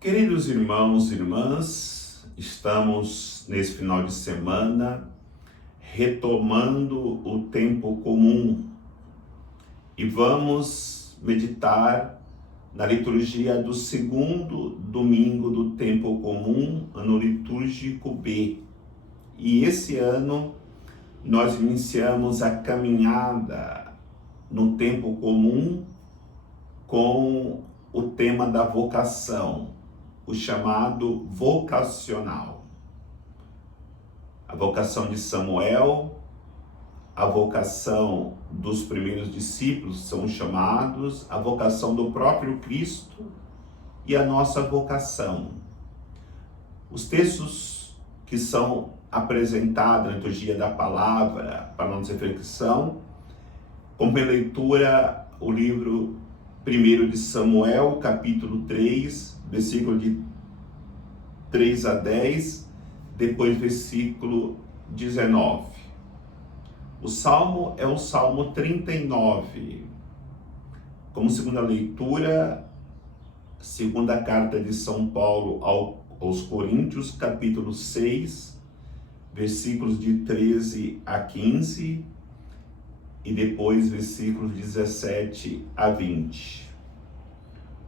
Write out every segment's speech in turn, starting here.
Queridos irmãos e irmãs, estamos nesse final de semana retomando o tempo comum e vamos meditar na liturgia do segundo domingo do tempo comum, ano litúrgico B. E esse ano nós iniciamos a caminhada no tempo comum com o tema da vocação, o chamado vocacional. A vocação de Samuel, a vocação dos primeiros discípulos são chamados, a vocação do próprio Cristo e a nossa vocação. Os textos que são apresentados na liturgia da palavra para a nossa reflexão, como leitura o livro 1 de Samuel, capítulo 3, versículo de 3 a 10, depois versículo 19. O salmo é o Salmo 39. Como segunda leitura, segunda carta de São Paulo aos Coríntios, capítulo 6, versículos de 13 a 15, e depois versículos 17 a 20.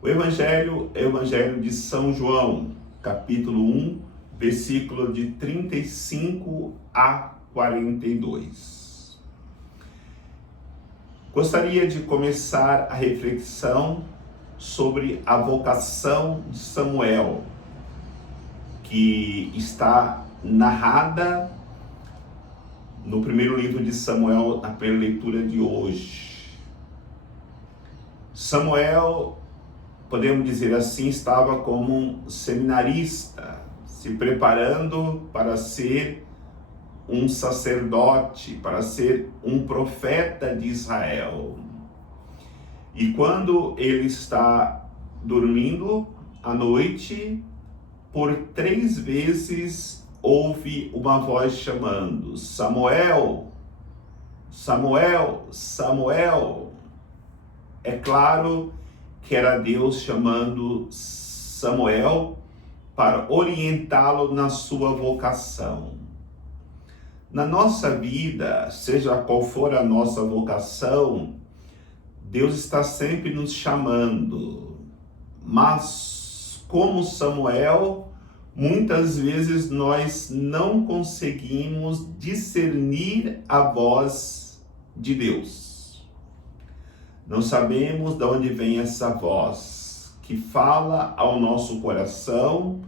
O Evangelho é o Evangelho de São João, capítulo 1, versículo de 35 a 42. Gostaria de começar a reflexão sobre a vocação de Samuel, que está narrada no primeiro livro de Samuel, na primeira leitura de hoje. Samuel, podemos dizer assim, estava como um seminarista, se preparando para ser um sacerdote, para ser um profeta de Israel. E quando ele está dormindo à noite, por 3 vezes ouve uma voz chamando: Samuel, Samuel, Samuel. É claro que era Deus chamando Samuel para orientá-lo na sua vocação. Na nossa vida, seja qual for a nossa vocação, Deus está sempre nos chamando. Mas, como Samuel, muitas vezes nós não conseguimos discernir a voz de Deus. Não sabemos de onde vem essa voz que fala ao nosso coração,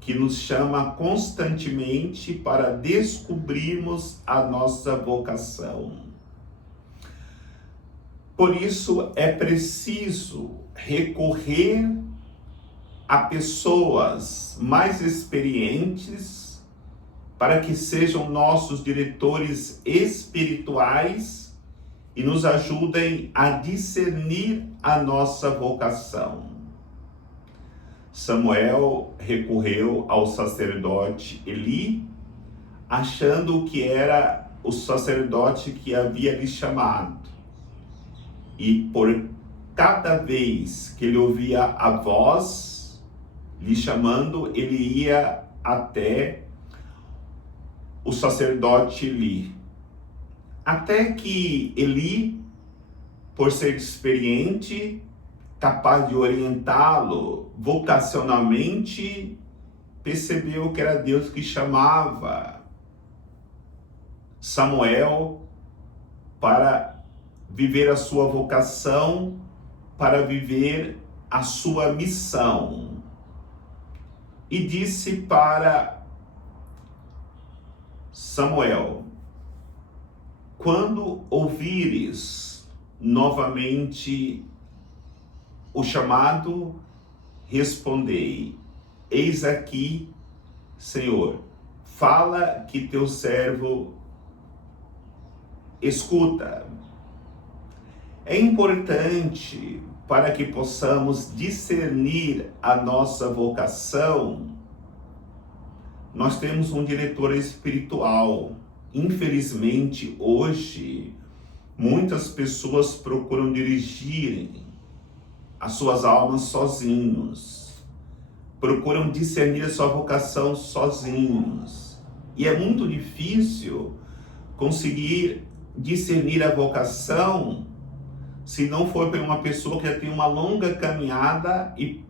que nos chama constantemente para descobrirmos a nossa vocação. Por isso é preciso recorrer a pessoas mais experientes para que sejam nossos diretores espirituais e nos ajudem a discernir a nossa vocação. Samuel recorreu ao sacerdote Eli, achando que era o sacerdote que havia lhe chamado. E por cada vez que ele ouvia a voz lhe chamando, ele ia até o sacerdote Eli. Até que Eli, por ser experiente, capaz de orientá-lo vocacionalmente, percebeu que era Deus que chamava Samuel para viver a sua vocação, para viver a sua missão. E disse para Samuel: quando ouvires novamente o chamado, respondei: eis aqui, Senhor, fala que teu servo escuta. É importante, para que possamos discernir a nossa vocação, nós temos um diretor espiritual. Infelizmente, hoje, muitas pessoas procuram dirigir as suas almas sozinhos, procuram discernir a sua vocação sozinhos. E é muito difícil conseguir discernir a vocação se não for por uma pessoa que já tem uma longa caminhada e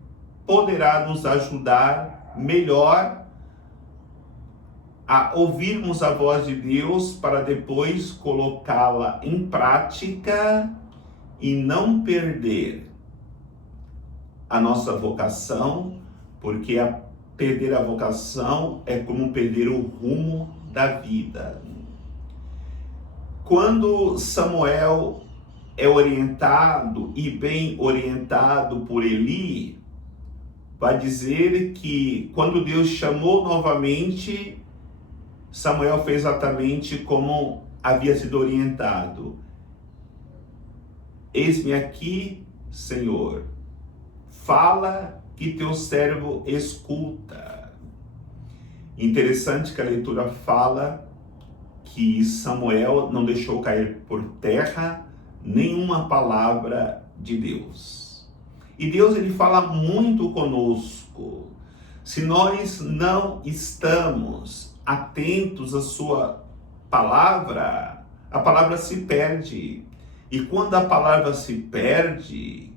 poderá nos ajudar melhor a ouvirmos a voz de Deus para depois colocá-la em prática e não perder a nossa vocação, porque perder a vocação é como perder o rumo da vida. Quando Samuel é orientado e bem orientado por Eli, vai dizer que quando Deus chamou novamente, Samuel fez exatamente como havia sido orientado. Eis-me aqui, Senhor, fala que teu servo escuta. Interessante que a leitura fala que Samuel não deixou cair por terra nenhuma palavra de Deus. E Deus, ele fala muito conosco. Se nós não estamos atentos à sua palavra, a palavra se perde. E quando a palavra se perde,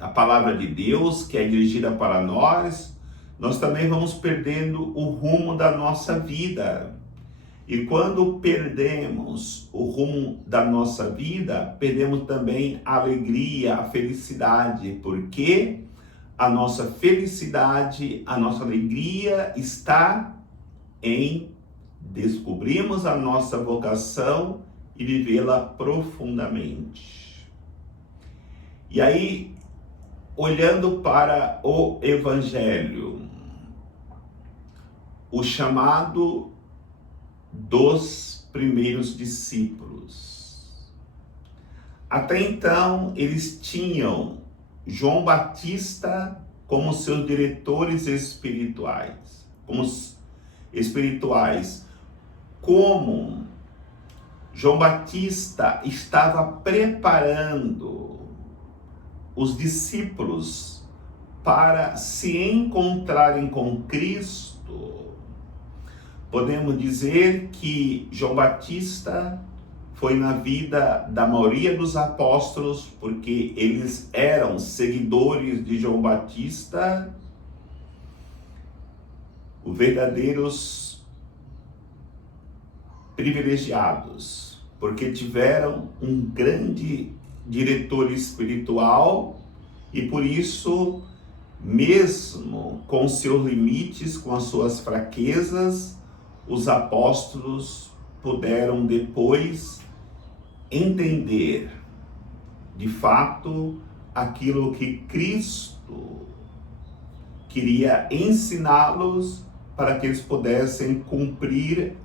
a palavra de Deus, que é dirigida para nós também vamos perdendo o rumo da nossa vida. E quando perdemos o rumo da nossa vida, perdemos também a alegria, a felicidade, porque a nossa felicidade, a nossa alegria está em descobrirmos a nossa vocação e vivê-la profundamente. E aí, olhando para o Evangelho, o chamado dos primeiros discípulos. Até então, eles tinham João Batista como seus diretores espirituais. Como João Batista estava preparando os discípulos para se encontrarem com Cristo, podemos dizer que João Batista foi na vida da maioria dos apóstolos, porque eles eram seguidores de João Batista, os verdadeiros privilegiados, porque tiveram um grande diretor espiritual e por isso, mesmo com seus limites, com as suas fraquezas, os apóstolos puderam depois entender de fato aquilo que Cristo queria ensiná-los para que eles pudessem cumprir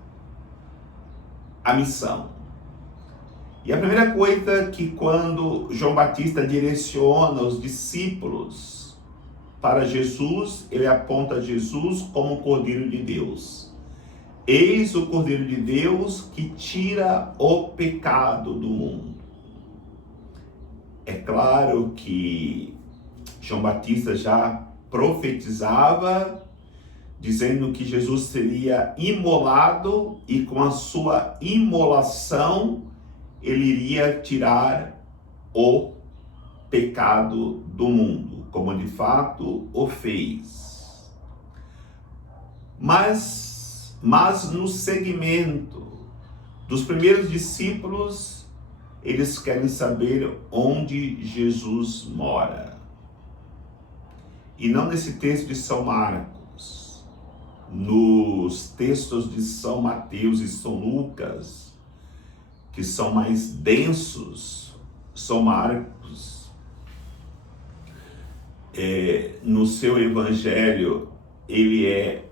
a missão. E a primeira coisa que quando João Batista direciona os discípulos para Jesus, ele aponta Jesus como o Cordeiro de Deus. Eis o Cordeiro de Deus que tira o pecado do mundo. É claro que João Batista já profetizava, dizendo que Jesus seria imolado e com a sua imolação ele iria tirar o pecado do mundo, como de fato o fez. Mas no segmento dos primeiros discípulos, eles querem saber onde Jesus mora. E não nesse texto de São Marcos, nos textos de São Mateus e São Lucas, que são mais densos. São Marcos, no seu evangelho, ele é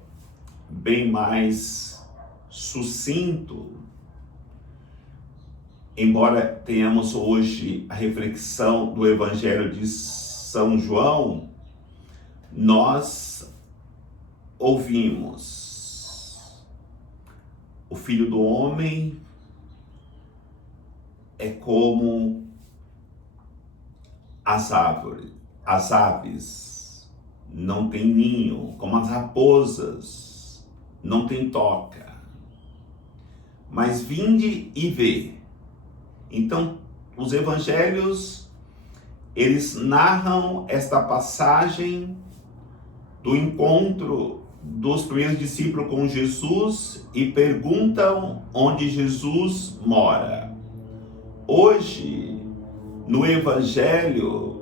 bem mais sucinto, embora tenhamos hoje a reflexão do evangelho de São João, nós ouvimos: o Filho do Homem é como as aves não tem ninho, como as raposas, não tem toca. Mas vinde e vê. Então, os evangelhos, eles narram esta passagem do encontro dos primeiros discípulos com Jesus e perguntam onde Jesus mora. Hoje, no evangelho,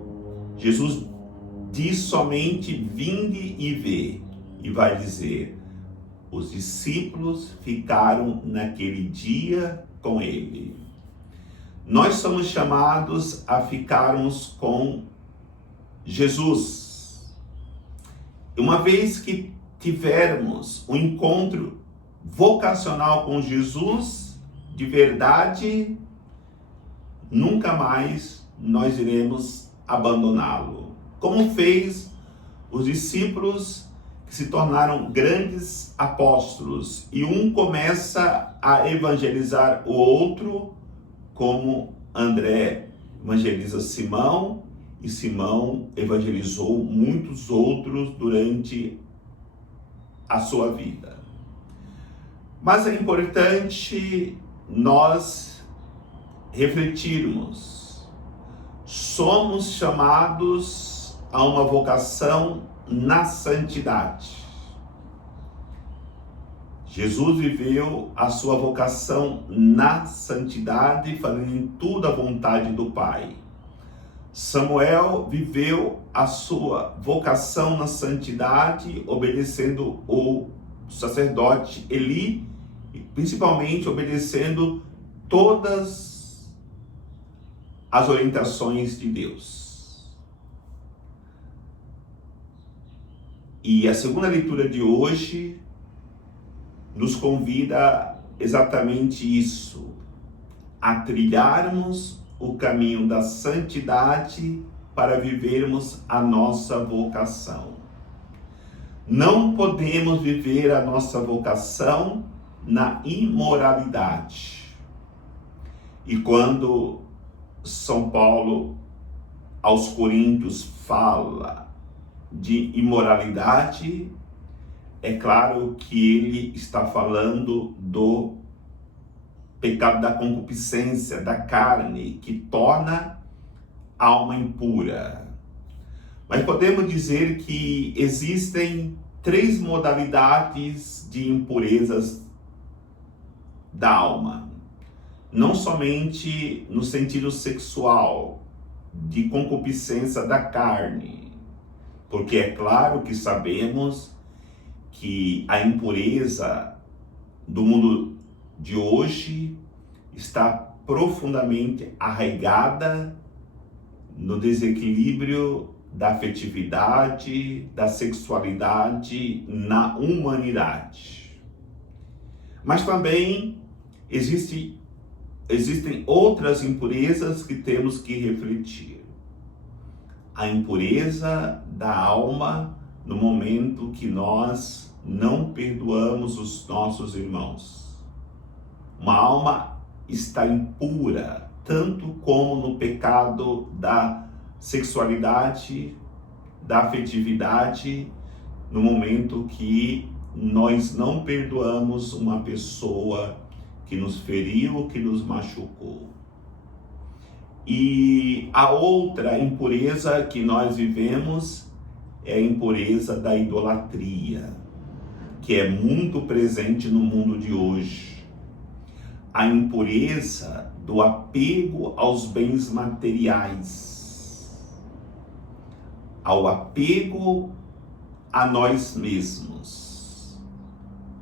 Jesus diz somente vinde e vê, e vai dizer, os discípulos ficaram naquele dia com ele. Nós somos chamados a ficarmos com Jesus. Uma vez que tivermos um encontro vocacional com Jesus, de verdade, nunca mais nós iremos abandoná-lo. Como fez os discípulos que se tornaram grandes apóstolos, e um começa a evangelizar o outro, como André evangeliza Simão, e Simão evangelizou muitos outros durante a sua vida. Mas é importante nós refletirmos. Somos chamados a uma vocação na santidade. Jesus viveu a sua vocação na santidade, fazendo em tudo a vontade do Pai. Samuel viveu a sua vocação na santidade, obedecendo o sacerdote Eli, e principalmente obedecendo todas as orientações de Deus. E a segunda leitura de hoje nos convida exatamente isso, a trilharmos o caminho da santidade para vivermos a nossa vocação. Não podemos viver a nossa vocação na imoralidade. E quando São Paulo aos Coríntios fala de imoralidade, é claro que ele está falando do pecado da concupiscência, da carne, que torna a alma impura. Mas podemos dizer que existem 3 modalidades de impurezas da alma. Não somente no sentido sexual, de concupiscência da carne, porque é claro que sabemos que a impureza do mundo de hoje está profundamente arraigada no desequilíbrio da afetividade, da sexualidade na humanidade. Mas também existem outras impurezas que temos que refletir. A impureza da alma no momento que nós não perdoamos os nossos irmãos. Uma alma está impura, tanto como no pecado da sexualidade, da afetividade, no momento que nós não perdoamos uma pessoa que nos feriu, que nos machucou. E a outra impureza que nós vivemos é a impureza da idolatria, que é muito presente no mundo de hoje. A impureza do apego aos bens materiais, ao apego a nós mesmos.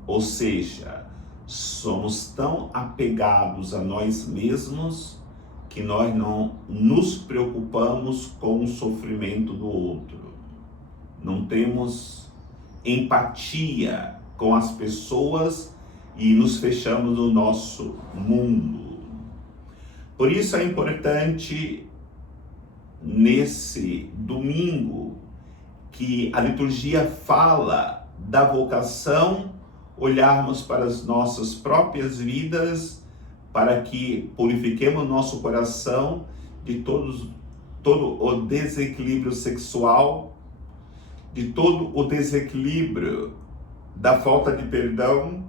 Ou seja, somos tão apegados a nós mesmos que nós não nos preocupamos com o sofrimento do outro. Não temos empatia com as pessoas e nos fechamos no nosso mundo. Por isso é importante, nesse domingo, que a liturgia fala da vocação, olharmos para as nossas próprias vidas, para que purifiquemos nosso coração de todo o desequilíbrio sexual, de todo o desequilíbrio da falta de perdão,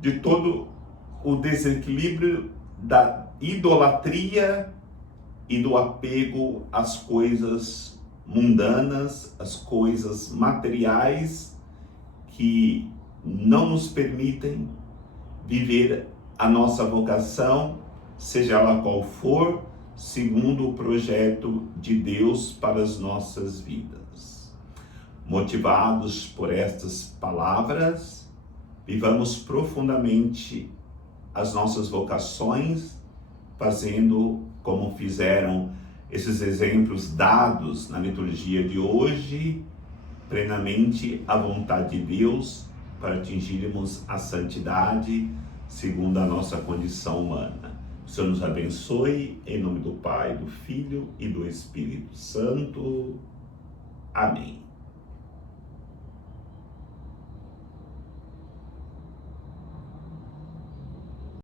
de todo o desequilíbrio da idolatria e do apego às coisas mundanas, às coisas materiais que não nos permitem viver a nossa vocação, seja ela qual for, segundo o projeto de Deus para as nossas vidas. Motivados por estas palavras, vivamos profundamente as nossas vocações, fazendo como fizeram esses exemplos dados na liturgia de hoje, plenamente a vontade de Deus para atingirmos a santidade segundo a nossa condição humana. O Senhor nos abençoe, em nome do Pai, do Filho e do Espírito Santo. Amém.